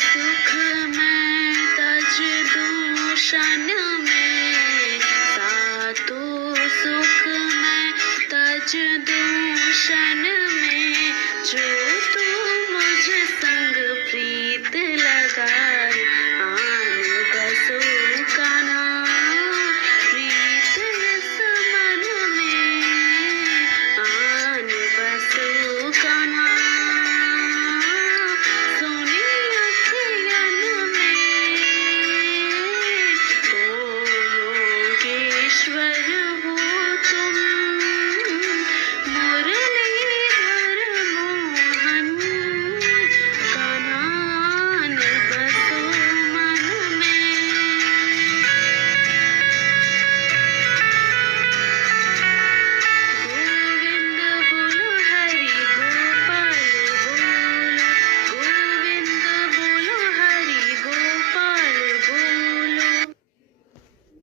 सुख मैं तज दूं शन में, सातों सुख मैं तज दूं शन में, जो